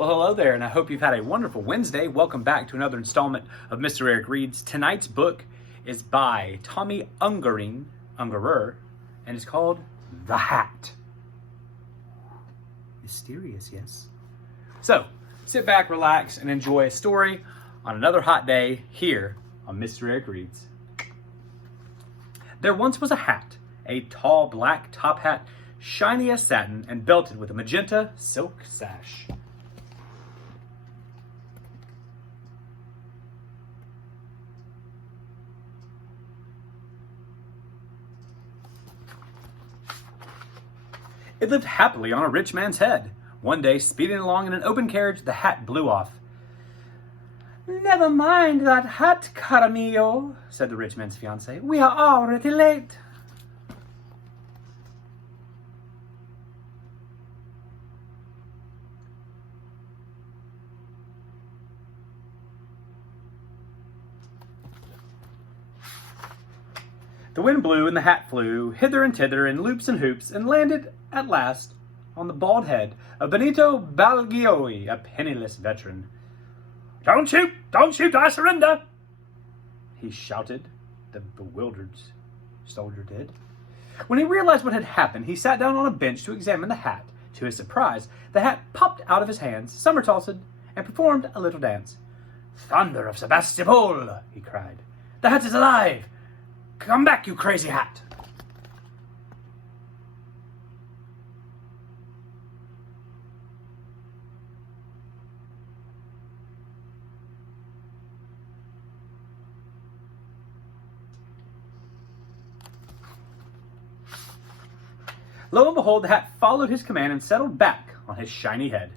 Well, hello there, and I hope you've had a wonderful Wednesday. Welcome back to another installment of Mr. Eric Reads. Tonight's book is by Tomi Ungerer, and it's called The Hat. Mysterious, yes? So, sit back, relax, and enjoy a story on another hot day here on Mr. Eric Reads. There once was a hat, a tall black top hat, shiny as satin, and belted with a magenta silk sash. It lived happily on a rich man's head. One day, speeding along in an open carriage, the hat blew off. "Never mind that hat, cara mio," said the rich man's fiancée. "We are already late." The wind blew and the hat flew hither and thither in loops and hoops, and landed at last on the bald head of Benito Balgioi, a penniless veteran. Don't shoot, I surrender!" he shouted. The bewildered soldier did. When he realized what had happened, he sat down on a bench to examine the hat. To his surprise, the hat popped out of his hands, somersaulted, and performed a little dance. "Thunder of Sebastopol!" he cried. "The hat is alive! Come back, you crazy hat!" Lo and behold, the hat followed his command and settled back on his shiny head.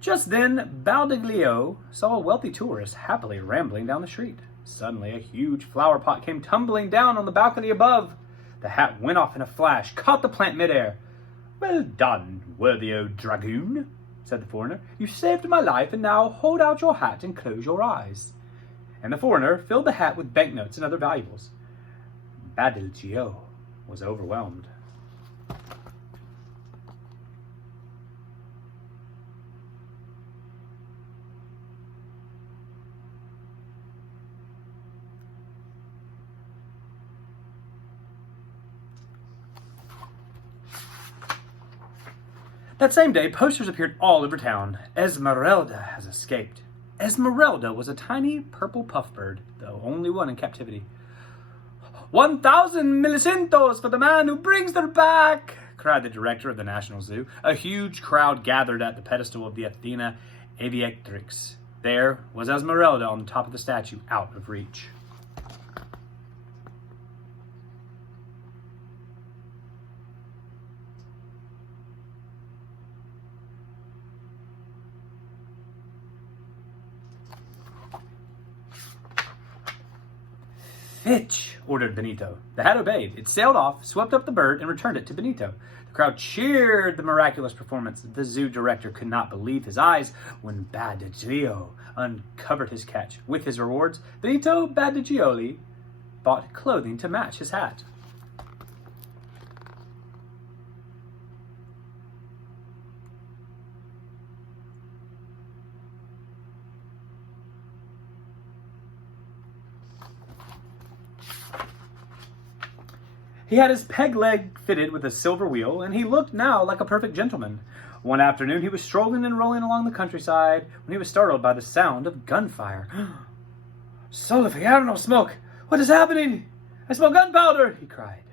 Just then, Baldiglio saw a wealthy tourist happily rambling down the street. Suddenly, a huge flower pot came tumbling down on the balcony above. The hat went off in a flash, caught the plant midair. "Well done, worthy old dragoon," said the foreigner. "You saved my life, and now hold out your hat and close your eyes." And the foreigner filled the hat with banknotes and other valuables. Badilgio was overwhelmed. That same day, posters appeared all over town. "Esmeralda has escaped." Esmeralda was a tiny purple puff bird, the only one in captivity. 1,000 millicentos for the man who brings her back!" cried the director of the National Zoo. A huge crowd gathered at the pedestal of the Athena Aviatrix. There was Esmeralda on the top of the statue, out of reach. "Fetch," ordered Benito. The hat obeyed. It sailed off, swept up the bird, and returned it to Benito. The crowd cheered the miraculous performance. The zoo director could not believe his eyes when Badilgio uncovered his catch. With his rewards, Benito Badilgioli bought clothing to match his hat. He had his peg leg fitted with a silver wheel, and he looked now like a perfect gentleman. One afternoon he was strolling and rolling along the countryside when he was startled by the sound of gunfire. "Soliferno smoke! What is happening? I smell gunpowder!" he cried.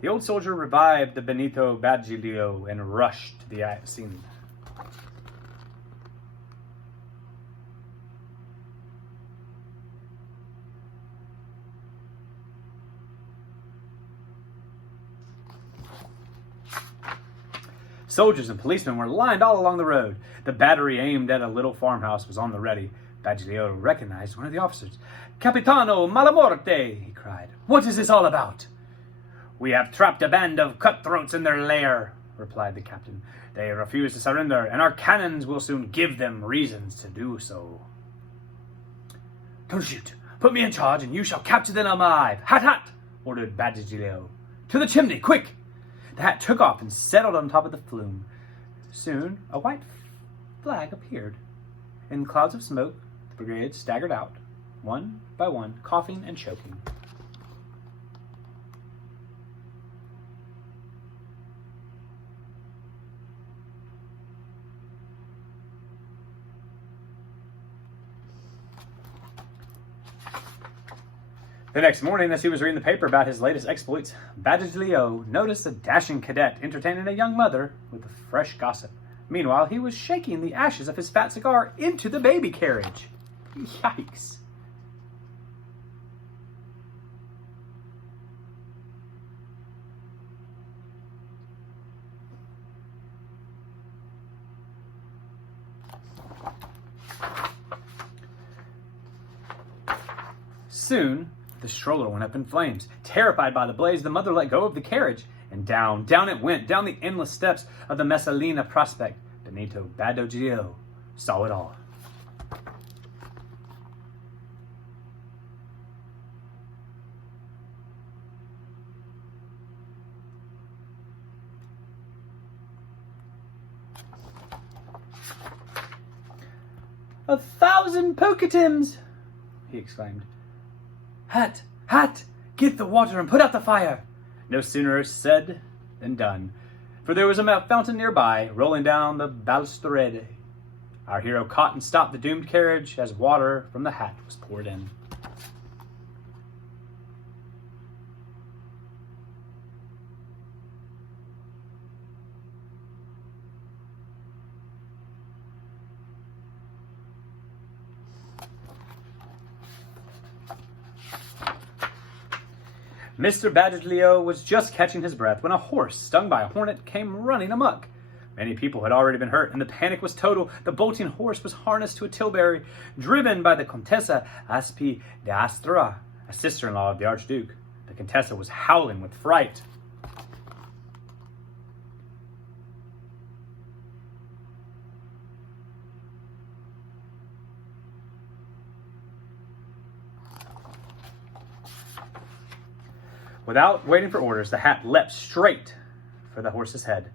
The old soldier revived the Benito Badilgio and rushed to the scene. Soldiers and policemen were lined all along the road. The battery aimed at a little farmhouse was on the ready. Badilgio recognized one of the officers. "Capitano Malamorte!" he cried. "What is this all about?" "We have trapped a band of cutthroats in their lair," replied the captain. "They refuse to surrender, and our cannons will soon give them reasons to do so." "Don't shoot. Put me in charge, and you shall capture them alive. Hat, hat!" ordered Badilgio. "To the chimney, quick!" The hat took off and settled on top of the flume. Soon, a white flag appeared. In clouds of smoke, the brigade staggered out, one by one, coughing and choking. The next morning, as he was reading the paper about his latest exploits, Badeglio noticed a dashing cadet entertaining a young mother with fresh gossip. Meanwhile, he was shaking the ashes of his fat cigar into the baby carriage. Yikes. Soon, the stroller went up in flames. Terrified by the blaze, the mother let go of the carriage, and down it went, down the endless steps of the Messalina prospect. Benito Badoglio saw it all. "A thousand Pocatims!" he exclaimed. "Hat! Hat! Get the water and put out the fire!" No sooner said than done, for there was a fountain nearby, rolling down the balustrade. Our hero caught and stopped the doomed carriage as water from the hat was poured in. Mr. Badeglio was just catching his breath when a horse, stung by a hornet, came running amok. Many people had already been hurt, and the panic was total. The bolting horse was harnessed to a tilbury, driven by the Contessa Aspi d'Astra, a sister-in-law of the Archduke. The Contessa was howling with fright. Without waiting for orders, the hat leapt straight for the horse's head.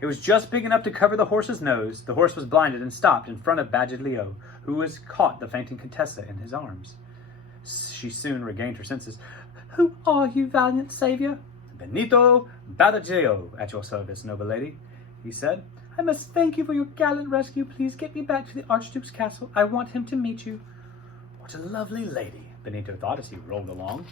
It was just big enough to cover the horse's nose. The horse was blinded and stopped in front of Badeglio, who was caught the fainting Contessa in his arms. She soon regained her senses. "Who are you, valiant savior?" "Benito Badeglio, at your service, noble lady," he said. "I must thank you for your gallant rescue. Please get me back to the Archduke's castle. I want him to meet you." "What a lovely lady," Benito thought as he rolled along.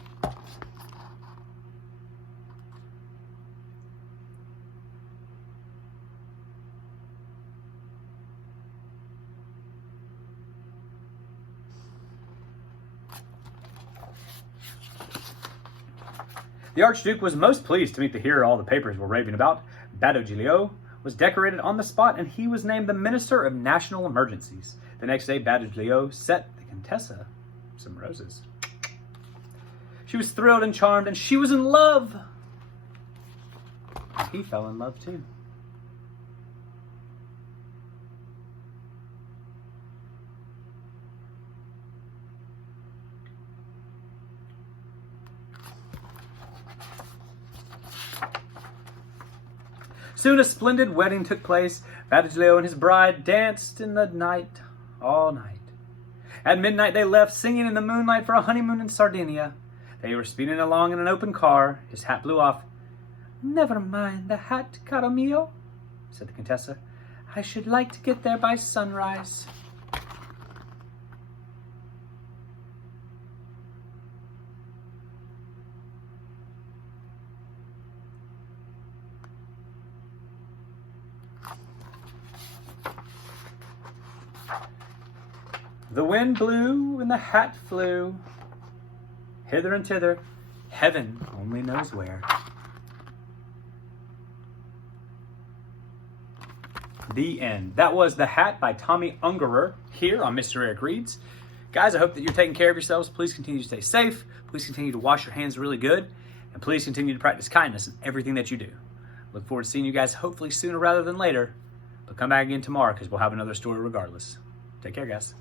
The Archduke was most pleased to meet the hero all the papers were raving about. Badoglio was decorated on the spot, and he was named the Minister of National Emergencies. The next day, Badoglio sent the Contessa some roses. She was thrilled and charmed, and she was in love. And he fell in love too. Soon a splendid wedding took place. Badoglio and his bride danced in the night all night. At midnight they left, singing in the moonlight, for a honeymoon in Sardinia. They were speeding along in an open car. His hat blew off. "Never mind the hat, caro mio," said the Contessa. "I should like to get there by sunrise." The wind blew and the hat flew, hither and thither, heaven only knows where. The end. That was The Hat by Tomi Ungerer here on Mr. Eric Reads. Guys, I hope that you're taking care of yourselves. Please continue to stay safe. Please continue to wash your hands really good. And please continue to practice kindness in everything that you do. Look forward to seeing you guys hopefully sooner rather than later. But come back again tomorrow because we'll have another story regardless. Take care, guys.